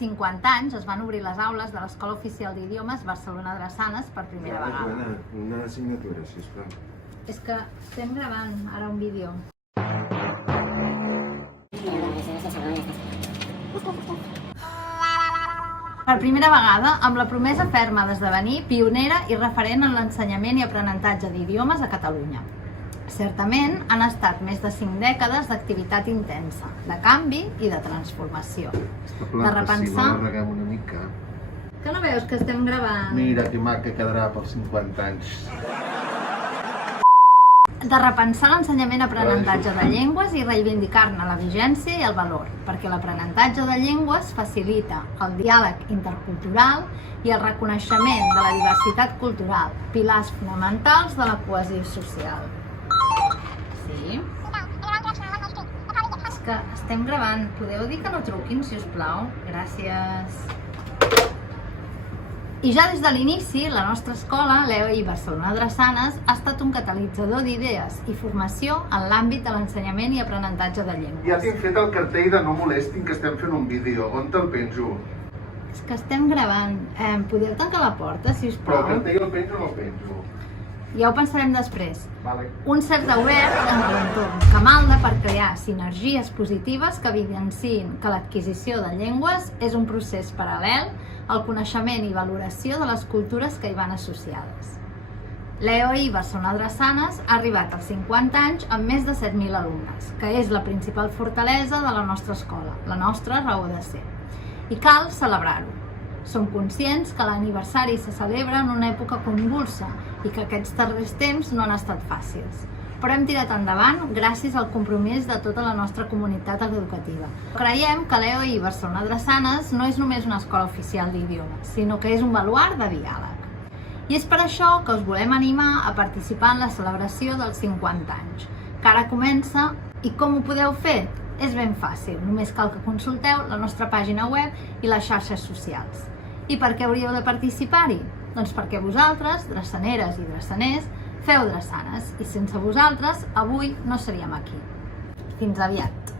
50 anys es van obrir les aules de l'Escola Oficial d'Idiomes Barcelona Drassanes per primera vegada. Una assignatura, sisplau. És que estem gravant ara un vídeo. Per primera vegada, amb la promesa ferma d'esdevenir pionera i referent en l'ensenyament i aprenentatge d'idiomes a Catalunya. Certament, han estat més de 5 dècades d'activitat intensa, de canvi i de transformació. De repensar... Si la reguem una mica... Que no veus que estem gravant? Mira que maca quedarà pels 50 anys. De repensar l'ensenyament i aprenentatge de llengües i reivindicar-ne la vigència i el valor, perquè l'aprenentatge de llengües facilita el diàleg intercultural i el reconeixement de la diversitat cultural, pilars fonamentals de la cohesió social. Sí? És que estem gravant. Podeu dir que no truquin, si us plau? Gràcies. I ja des de l'inici, la nostra escola, l'EOI Barcelona Drassanes, ha estat un catalitzador d'idees i formació en l'àmbit de l'ensenyament i aprenentatge de llengües. Ja tinc fet el cartell de no molestin, que estem fent un vídeo. On te'l penjo? És que estem gravant. Podeu tancar la porta, si us Però plau? el cartell el penjo o no el penjo? Ja ho pensarem després. Vale. Un cert obert en l'entorn, que malda per crear sinergies positives que evidenciïn que l'adquisició de llengües és un procés paral·lel al coneixement i valoració de les cultures que hi van associades. L'EOI Barcelona Drassanes ha arribat als 50 anys amb més de 7.000 alumnes, que és la principal fortalesa de la nostra escola, la nostra raó de ser. I cal celebrar-ho. Som conscients que l'aniversari se celebra en una època convulsa i que aquests darrers temps no han estat fàcils. Però hem tirat endavant gràcies al compromís de tota la nostra comunitat educativa. Creiem que l'EOI Barcelona Drassanes no és només una escola oficial d'idiomes, sinó que és un baluard de diàleg. I és per això que us volem animar a participar en la celebració dels 50 anys, que ara comença. I com ho podeu fer? És ben fàcil, només cal que consulteu la nostra pàgina web i les xarxes socials. I per què hauríeu de participar-hi? Doncs perquè vosaltres, drassaneres i drassaners, feu drassanes, i sense vosaltres avui no seríem aquí. Fins aviat!